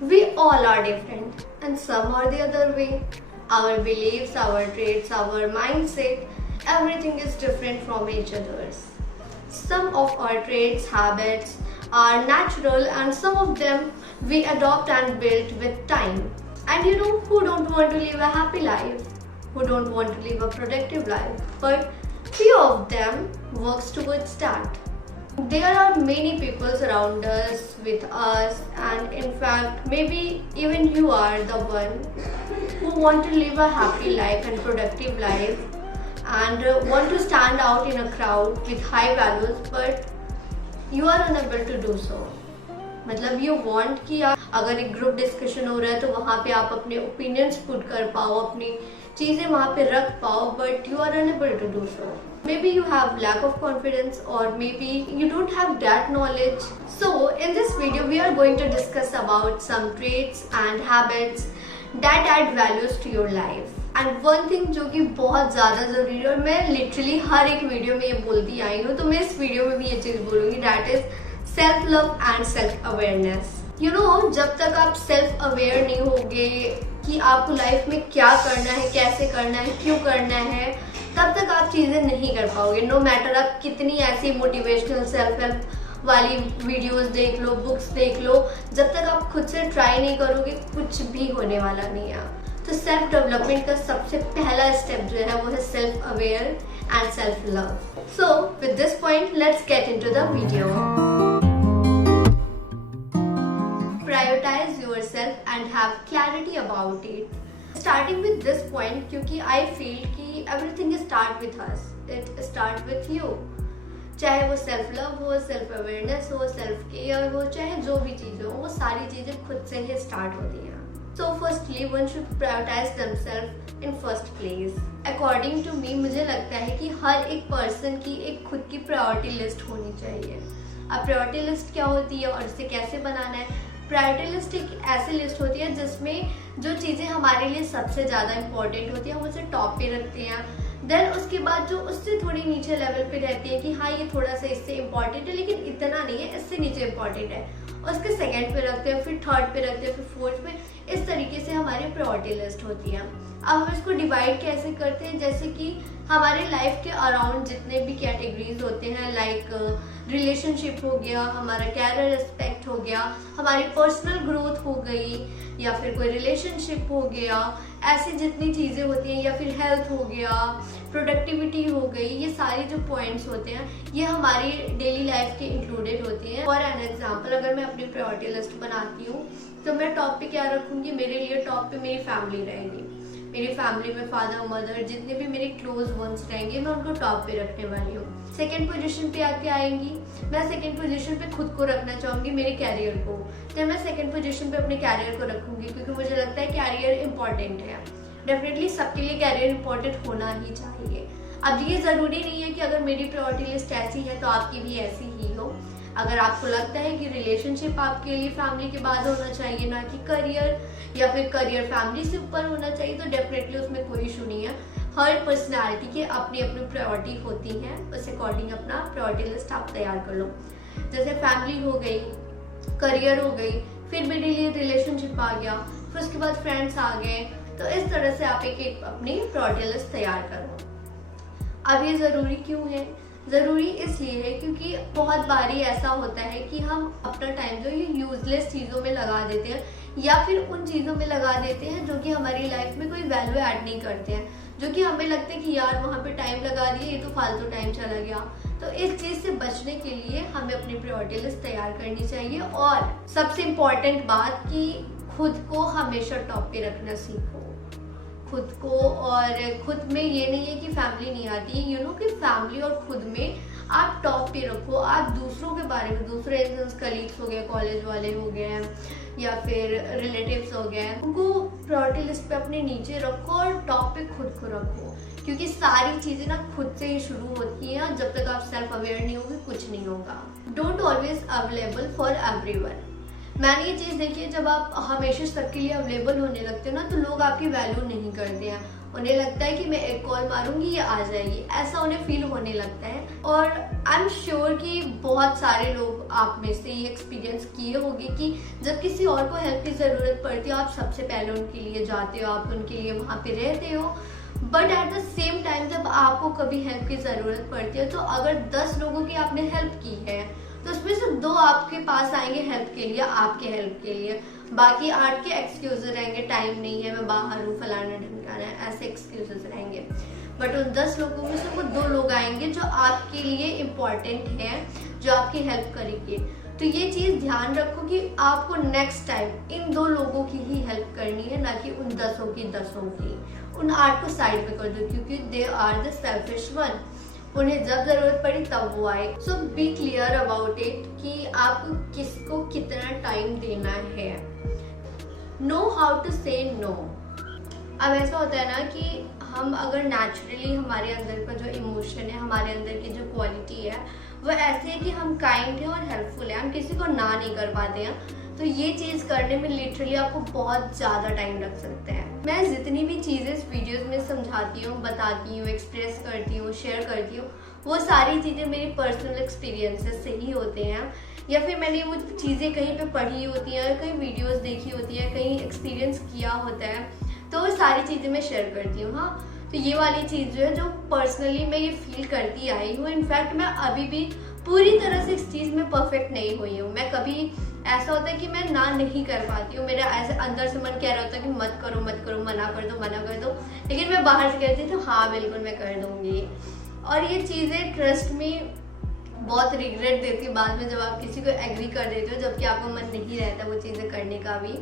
We all are different and some or the other way. Our beliefs, our traits, our mindset, everything is different from each other's. Some of our traits, habits are natural and some of them we adopt and build with time. And who don't want to live a happy life? Who don't want to live a productive life? But few of them works towards that. There are many people around us, with us, and in fact, maybe even you are the one who want to live a happy life and productive life and want to stand out in a crowd with high values, but you are unable to do so. मतलब you want कि आप अगर एक group discussion हो रहा है तो वहाँ पे आप अपने ओपिनियंस पुट कर पाओ, अपनी चीजें वहाँ पे रख पाओ, but you are enable to do so. Maybe you have lack of confidence or maybe you don't have that knowledge. So in this video we are going to discuss about some traits and habits that add values to your life. And one thing जो कि बहुत ज़्यादा ज़रूरी है और मैं literally हर एक video में ये बोलती आई हूँ, तो मैं इस वीडियो में भी ये चीज़ बोलूँगी, that is self love and self awareness. जब तक आप सेल्फ अवेयर नहीं होगे कि आपको लाइफ में क्या करना है, कैसे करना है, क्यों करना है, तब तक आप चीजें नहीं कर पाओगे. नो मैटर आप कितनी ऐसी मोटिवेशनल सेल्फ हेल्प वाली वीडियोस देख लो, बुक्स देख लो, जब तक आप खुद से ट्राई नहीं करोगे कुछ भी होने वाला नहीं है. तो सेल्फ डेवलपमेंट का सबसे पहला स्टेप जो है वो है self aware and self love. So with this point let's get into the video. Prioritize yourself and have clarity about it. Starting with this point, क्योंकि I feel कि everything start with us. It start with you. चाहे वो self love हो, self awareness हो, self care हो, चाहे जो भी चीज़ हो, वो सारी चीज़ें खुद से ही स्टार्ट होती हैं. So firstly, one should prioritize themselves in first place. According to me, मुझे लगता है कि हर एक पर्सन की एक खुद की प्रायोरिटी लिस्ट होनी चाहिए. अब प्रायोरिटी लिस्ट क्या होती है और इसे कैसे बनाना है? प्रायोरिटी लिस्ट एक ऐसी लिस्ट होती है जिसमें जो चीज़ें हमारे लिए सबसे ज़्यादा इंपॉर्टेंट होती हैं वो उसे टॉप पे रखते हैं. देन उसके बाद जो उससे थोड़ी नीचे लेवल पे रहती है कि हाँ ये थोड़ा सा इससे इम्पॉर्टेंट है लेकिन इतना नहीं है, इससे नीचे इम्पॉर्टेंट है, उसके सेकंड पे रखते हैं, फिर थर्ड पे रखते हैं, फिर फोर्थ पे. इस तरीके से हमारी प्रायोरिटी लिस्ट होती है. अब हम इसको डिवाइड कैसे करते हैं? जैसे कि हमारे लाइफ के अराउंड जितने भी कैटेगरीज होते हैं, लाइक रिलेशनशिप हो गया, हमारा कैरियर एस्पेक्ट हो गया, हमारी पर्सनल ग्रोथ हो गई, या फिर कोई रिलेशनशिप हो गया, ऐसी जितनी चीज़ें होती हैं, या फिर हेल्थ हो गया, प्रोडक्टिविटी हो गई, ये सारे जो पॉइंट्स होते हैं ये हमारी डेली लाइफ के इंक्लूडेड होते हैं. फॉर एन एग्जाम्पल, अगर मैं अपनी प्रायोरिटी लिस्ट बनाती हूँ तो मैं टॉप पे क्या रखूँगी? मेरे लिए टॉप पे मेरी फैमिली रहेगी. मेरी फैमिली में फादर, मदर, जितने भी मेरे क्लोज वंस रहेंगे मैं उनको टॉप पे रखने वाली हूँ. सेकंड पोजीशन पे आके आएंगी, मैं सेकंड पोजीशन पे खुद को रखना चाहूँगी, मेरे कैरियर को. तो मैं सेकंड पोजीशन पे अपने कैरियर को रखूँगी क्योंकि मुझे लगता है कैरियर इंपॉर्टेंट है. डेफिनेटली सबके लिए कैरियर इंपॉर्टेंट होना ही चाहिए. अब ये ज़रूरी नहीं है कि अगर मेरी प्रायोरिटी लिस्ट ऐसी है तो आपकी भी ऐसी ही हो. अगर आपको लगता है कि रिलेशनशिप आपके लिए फैमिली के बाद होना चाहिए, ना कि करियर, या फिर करियर फैमिली से ऊपर होना चाहिए, तो डेफिनेटली उसमें कोई इशू नहीं है. हर पर्सनालिटी की अपनी अपनी प्रायोरिटी होती है, उस अकॉर्डिंग अपना प्रायोरिटी लिस्ट आप तैयार कर लो. जैसे फैमिली हो गई, करियर हो गई, फिर मेरे लिए रिलेशनशिप आ गया, फिर उसके बाद फ्रेंड्स आ गए. तो इस तरह से आप एक अपनी प्रायोरिटी लिस्ट तैयार करो. अब ये ज़रूरी क्यों है? ज़रूरी इसलिए है क्योंकि बहुत बारी ऐसा होता है कि हम अपना टाइम जो ये यूजलेस चीज़ों में लगा देते हैं, या फिर उन चीज़ों में लगा देते हैं जो कि हमारी लाइफ में कोई वैल्यू ऐड नहीं करते हैं, जो कि हमें लगता है कि यार वहाँ पे टाइम लगा दिया, ये तो फालतू टाइम चला गया. तो इस चीज़ से बचने के लिए हमें अपनी प्रायोरिटी लिस्ट तैयार करनी चाहिए. और सबसे इम्पॉर्टेंट बात कि खुद को हमेशा टॉप पे रखना सीखो. खुद को, और खुद में ये नहीं है कि फैमिली नहीं आती, कि फैमिली और खुद में आप टॉप पे रखो. आप दूसरों के बारे में, दूसरे कलीग्स हो गए, कॉलेज वाले हो गए, या फिर रिलेटिव्स हो गए, उनको प्रायोरिटी लिस्ट पे अपने नीचे रखो और टॉप पे खुद को रखो. क्योंकि सारी चीज़ें ना खुद से ही शुरू होती हैं. जब तक आप सेल्फ अवेयर नहीं होगे कुछ नहीं होगा. Don't always available for everyone. मैंने ये चीज़ देखी है, जब आप हमेशा सबके लिए अवेलेबल होने लगते हो ना तो लोग आपकी वैल्यू नहीं करते हैं. उन्हें लगता है कि मैं एक कॉल मारूंगी ये आ जाएगी, ऐसा उन्हें फील होने लगता है। और आई एम श्योर कि बहुत सारे लोग आप में से ये एक्सपीरियंस किए होंगे कि जब किसी और को हेल्प की ज़रूरत पड़ती है आप सबसे पहले उनके लिए जाते हो, आप उनके लिए वहाँ पे रहते हो। But at the same time जब आपको कभी हेल्प की ज़रूरत पड़ती है तो अगर 10 लोगों की आपने हेल्प की है तो उसमें से 2 आपके पास आएंगे हेल्प के लिए, आपके हेल्प के लिए, बाकी 8 के एक्सक्यूजेस रहेंगे, टाइम नहीं है, मैं बाहर हूँ, फलाना ढिमकाना है, ऐसे एक्सक्यूजेस रहेंगे। बट उन 10 लोगों में से वो 2 लोग आएंगे जो आपके लिए इम्पोर्टेंट हैं, जो आपकी हेल्प करेंगे। तो ये चीज़ ध्यान रखो कि आपको नेक्स्ट टाइम इन 2 लोगों की ही हेल्प करनी है, ना कि उन 10 की। उन 8 को साइड में कर दो क्योंकि they are the selfish one. उन्हें जब जरूरत पड़ी तब वो आए। So be clear about it कि आपको किसको कितना टाइम देना है। Know how to say no. अब ऐसा होता है ना कि हम अगर नेचुरली हमारे अंदर का जो इमोशन है, हमारे अंदर की जो क्वालिटी है वो ऐसी है कि हम काइंड है और हेल्पफुल है, हम किसी को ना नहीं कर पाते हैं। तो ये चीज़ करने में लिटरली आपको बहुत ज़्यादा टाइम लग सकता है। मैं जितनी भी चीज़ें इस वीडियोस में समझाती हूँ, बताती हूँ, एक्सप्रेस करती हूँ, शेयर करती हूँ, वो सारी चीज़ें मेरी पर्सनल एक्सपीरियंसेस से ही होते हैं, या फिर मैंने वो चीज़ें कहीं पे पढ़ी होती हैं, कहीं वीडियोस देखी होती हैं, कहीं एक्सपीरियंस किया होता है, तो वो सारी चीज़ें मैं शेयर करती हूँ। हाँ, तो ये वाली चीज़ जो है जो पर्सनली मैं ये फील करती आई हूँ। इनफैक्ट मैं अभी भी पूरी तरह से इस चीज़ में परफेक्ट नहीं हुई हूँ। मैं कभी ऐसा होता है कि मैं ना नहीं कर पाती हूँ, मेरा ऐसे अंदर से मन कह रहा होता है कि मत करो मत करो, मना कर दो, लेकिन मैं बाहर से कहती तो हाँ बिल्कुल मैं कर दूँगी। और ये चीज़ें ट्रस्ट में बहुत रिग्रेट देती है बाद में, जब आप किसी को एग्री कर देते हो जबकि आपको मन नहीं रहता वो चीज़ें करने का भी।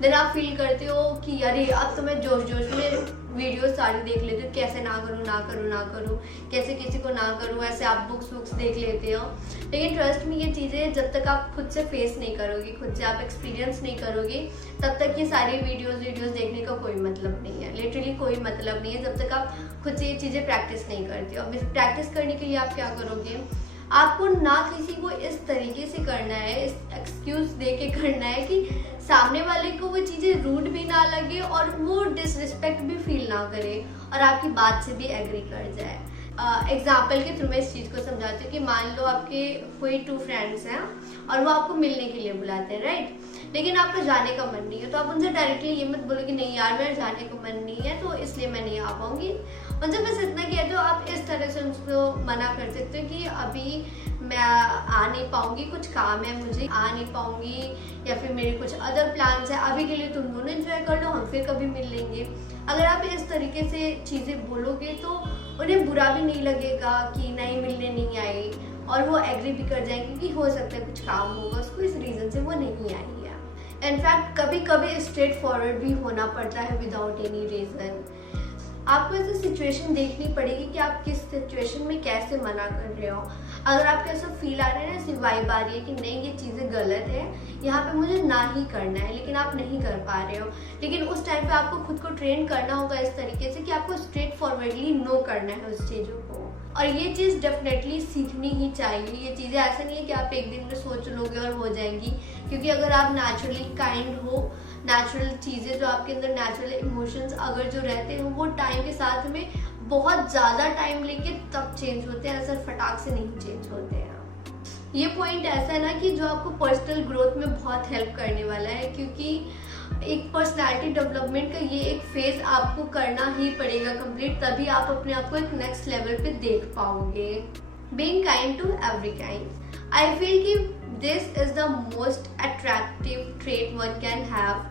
देन आप फील करते हो कि अरे अब तो मैं जोश में वीडियो सारी देख लेती हूँ, कैसे ना करूँ, कैसे किसी को ना करूँ, ऐसे आप बुक्स देख लेते हो। लेकिन ट्रस्ट में ये चीज़ें जब तक आप खुद से फेस नहीं करोगे, खुद से आप एक्सपीरियंस नहीं करोगे, तब तक ये सारी वीडियोस देखने का कोई मतलब नहीं है। लिटरली कोई मतलब नहीं है जब तक आप खुद से ये चीज़ें प्रैक्टिस नहीं करते हो। अब प्रैक्टिस करने के लिए आप क्या करोगे, आपको ना किसी को इस तरीके से करना है, इस एक्सक्यूज दे के करना है कि सामने वाले को वो चीज़ें रूड भी ना लगे और वो डिसरिस्पेक्ट भी फील ना करे और आपकी बात से भी एग्री कर जाए। एग्जाम्पल के थ्रू मैं इस चीज़ को समझाती हूँ कि मान लो आपके कोई 2 फ्रेंड्स हैं और वो आपको मिलने के लिए बुलाते हैं, राइट, लेकिन आपका जाने का मन नहीं है, तो आप उनसे डायरेक्टली ये मत बोलो कि नहीं यार मेरा जाने का मन नहीं है तो इसलिए मैं नहीं आ पाऊंगी। उनसे बस इतना कहते हो, आप इस तरह से उनको मना कर सकते हो कि अभी मैं आ नहीं पाऊंगी, कुछ काम है मुझे, आ नहीं पाऊंगी, या फिर मेरे कुछ अदर प्लान्स है, अभी के लिए तुम दोनों एंजॉय कर लो, हम फिर कभी मिल लेंगे। अगर आप इस तरीके से चीज़ें बोलोगे तो उन्हें बुरा भी नहीं लगेगा कि नहीं मिलने नहीं आई, और वो एग्री भी कर जाएंगे कि हो सकता है कुछ काम होगा उसको, इस रीज़न से वो नहीं आई है। इनफैक्ट कभी कभी स्ट्रेट फॉरवर्ड भी होना पड़ता है विदाउट एनी रीज़न। आपको ऐसी सिचुएशन देखनी पड़ेगी कि आप किस सिचुएशन में कैसे मना कर रहे हो। अगर आपको ऐसा फील आ रहा है ना, ऐसी वाइब आ रही है कि नहीं ये चीज़ें गलत है, यहाँ पे मुझे ना ही करना है, लेकिन आप नहीं कर पा रहे हो, लेकिन उस टाइम पे आपको खुद को ट्रेन करना होगा इस तरीके से कि आपको स्ट्रेट फॉरवर्डली नो करना है उस चीज़ों को। और ये चीज़ डेफिनेटली सीखनी ही चाहिए। ये चीज़ें ऐसा नहीं है कि आप एक दिन में सोच लोगे और हो जाएंगी, क्योंकि अगर आप नेचुरली काइंड हो, नेचुरल चीज़ें जो आपके अंदर नेचुरल इमोशंस अगर जो रहते हैं वो टाइम के साथ में बहुत ज़्यादा टाइम लेके तब चेंज होते हैं, ऐसा फटाक से नहीं चेंज होते हैं। ये पॉइंट ऐसा है ना कि जो आपको पर्सनल ग्रोथ में बहुत हेल्प करने वाला है, क्योंकि एक पर्सनालिटी डेवलपमेंट का ये एक फेज आपको करना ही पड़ेगा कंप्लीट, तभी आप अपने आप को एक नेक्स्ट लेवल पे देख पाओगे। Being kind to every kind, I feel कि this is the most attractive trait one can have,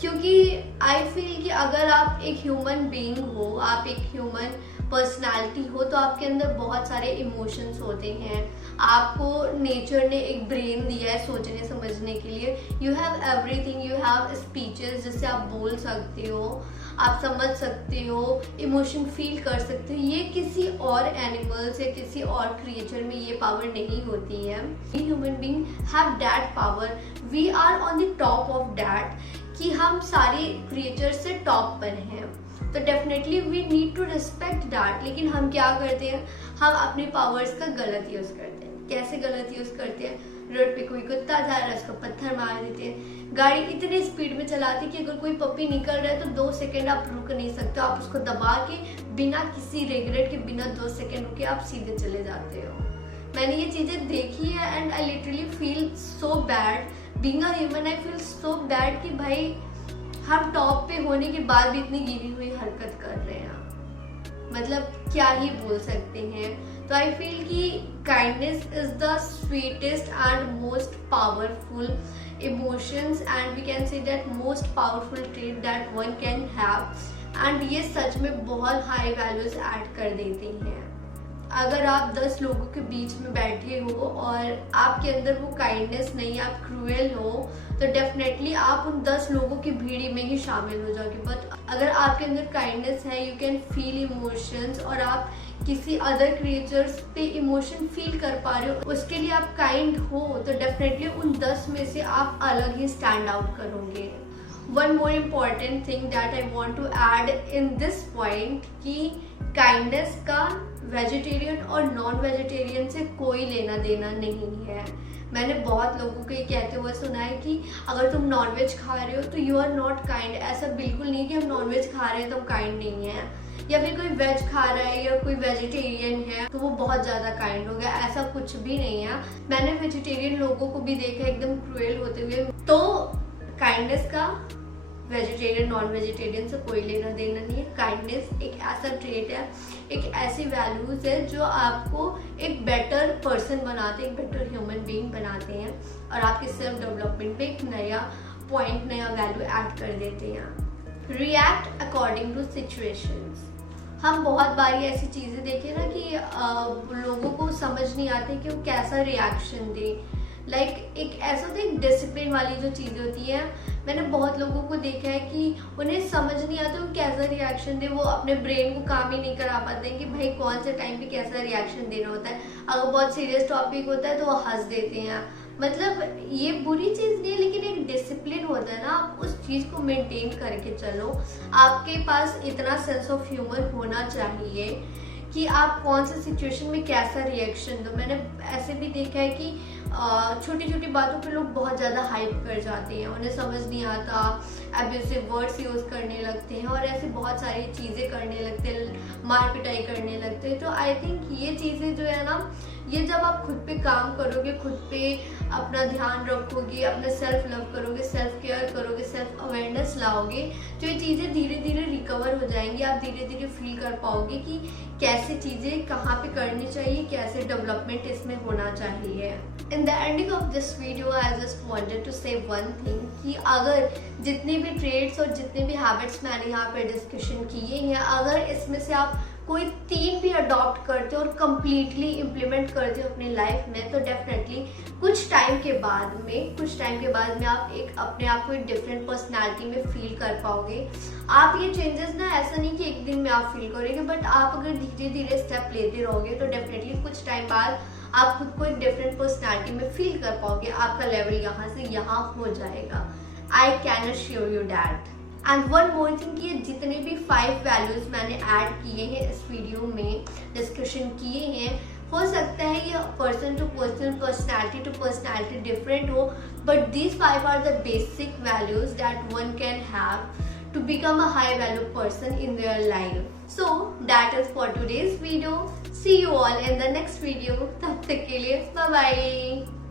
क्योंकि आई फील कि अगर आप एक ह्यूमन बीइंग हो, आप एक ह्यूमन पर्सनालिटी हो, तो आपके अंदर बहुत सारे इमोशंस होते हैं। आपको नेचर ने एक ब्रेन दिया है सोचने समझने के लिए। You have everything, you have speeches जिससे आप बोल सकते हो, आप समझ सकते हो, इमोशन फील कर सकते हो। ये किसी और एनिमल्स या किसी और क्रिएचर में ये पावर नहीं होती है। We human being have that power, we are on the top of that, कि हम सारे क्रिएचर से टॉप पर हैं। तो definitely we need to respect that. लेकिन हम क्या करते हैं, हम अपनी पावर्स का गलत यूज़ करते हैं। कैसे गलत यूज़ करते हैं? रोड पे कोई कुत्ता जा रहा है उसको पत्थर मार देते हैं। गाड़ी इतनी स्पीड में चलाती कि अगर कोई पपी निकल रहा है तो 2 सेकंड आप रुक नहीं सकते, आप उसको दबा के बिना किसी रिग्रेट के बिना 2 सेकंड रुके आप सीधे चले जाते हो। मैंने ये चीजें देखी है and I literally feel so bad being a human. I feel so bad कि भाई हम टॉप पे होने के बाद भी इतनी गिरी हुई हरकत कर रहे हैं, मतलब क्या ही बोल सकते हैं। तो आई फील कि kindness is the sweetest and most powerful emotions and we can say that most powerful trait that one can have, एंड ये सच में बहुत हाई वैल्यूज ऐड कर देती हैं। अगर आप 10 लोगों के बीच में बैठे हो और आपके अंदर वो काइंडनेस नहीं, आप क्रूएल हो, तो डेफिनेटली आप उन 10 लोगों की भीड़ में ही शामिल हो जाओगे। बट अगर आपके अंदर काइंडनेस है, यू कैन फील इमोशंस, और आप किसी अदर क्रिएचर्स पे इमोशन फील कर पा रहे हो, उसके लिए आप काइंड हो, तो डेफिनेटली उन 10 में से आप अलग ही स्टैंड आउट करोगे। One more important thing that I want to add in this point कि काइंडनेस का वेजिटेरियन और नॉन वेजिटेरियन से कोई लेना देना नहीं है। मैंने बहुत लोगों को ये कहते हुए सुना है कि अगर तुम नॉनवेज खा रहे हो तो यू आर नॉट काइंड। ऐसा बिल्कुल नहीं कि हम नॉनवेज खा रहे हैं तो हम काइंड नहीं है, या फिर कोई वेज खा रहा है या कोई वेजिटेरियन है तो वो बहुत ज्यादा काइंड हो गया, ऐसा कुछ भी नहीं है। मैंने वेजिटेरियन लोगों को भी देखा एकदम क्रूएल होते हुए। तो काइंडनेस का वेजिटेरियन नॉन वेजिटेरियन से कोई लेना देना नहीं है। काइंडनेस एक ऐसा ट्रेट है, एक ऐसी वैल्यूज है जो आपको एक बेटर पर्सन बनाते हैं, एक बेटर ह्यूमन बीइंग बनाते हैं, और आपके सेल्फ डेवलपमेंट पे एक नया पॉइंट, नया वैल्यू ऐड कर देते हैं। React according to situations. हम बहुत बारी ऐसी चीजें देखे ना कि लोगों को समझ नहीं आती कि वो कैसा रिएक्शन दे। एक ऐसा होता है, एक डिसिप्लिन वाली जो चीजें होती है, मैंने बहुत लोगों को देखा है कि उन्हें समझ नहीं आता वो कैसा रिएक्शन दे। वो अपने ब्रेन को काम ही नहीं करा पाते हैं कि भाई कौन से टाइम पे कैसा रिएक्शन देना होता है। अगर बहुत सीरियस टॉपिक होता है तो वो हंस देते हैं। मतलब ये बुरी चीज नहीं है, लेकिन एक डिसिप्लिन होता है ना, आप उस चीज को मेंटेन करके चलो। आपके पास इतना सेंस ऑफ ह्यूमर होना चाहिए कि आप कौन सी सिचुएशन में कैसा रिएक्शन दो। मैंने ऐसे भी देखा है कि छोटी छोटी बातों पे लोग बहुत ज़्यादा हाइप कर जाते हैं, उन्हें समझ नहीं आता, अब्यूसिव वर्ड्स यूज़ करने लगते हैं और ऐसी बहुत सारी चीज़ें करने लगते हैं, मार पिटाई करने लगते हैं। तो आई थिंक ये चीज़ें जो है ना, ये जब आप खुद पे काम करोगे, खुद पे अपना ध्यान रखोगे, अपना सेल्फ लव करोगे, सेल्फ केयर करोगे, सेल्फ अवेयरनेस लाओगे, तो ये चीज़ें धीरे धीरे रिकवर हो जाएंगी। आप धीरे धीरे फील कर पाओगे कि कैसे चीज़ें कहाँ पे करनी चाहिए, कैसे डेवलपमेंट इसमें होना चाहिए। In the ending of this video I just wanted to say one thing कि अगर जितने भी ट्रेड्स और जितने भी हैबिट्स मैंने यहाँ पे डिस्कशन किए हैं, अगर इसमें से आप कोई 3 भी अडॉप्ट करते हो और कम्प्लीटली इम्प्लीमेंट करते हो अपनी लाइफ में, तो डेफिनेटली कुछ टाइम के बाद में आप एक अपने आप को एक डिफरेंट पर्सनैलिटी में फील कर पाओगे। आप ये चेंजेस ना, ऐसा नहीं कि एक दिन में आप फील करोगे, बट आप अगर धीरे धीरे स्टेप लेते रहोगे तो डेफिनेटली कुछ टाइम बाद आप खुद को एक डिफरेंट पर्सनैलिटी में फील कर पाओगे। आपका लेवल यहाँ से यहाँ हो जाएगा। I can assure you that. And one more thing कि ये जितने भी 5 वैल्यूज मैंने ऐड किए हैं इस वीडियो में, डिस्कशन किए हैं, हो सकता है ये person to person, personality to personality different हो, but these 5 are the basic values that one can have to become a high value person in their life. So that is for today's video. See you all in the next video. तब तक के लिए bye bye.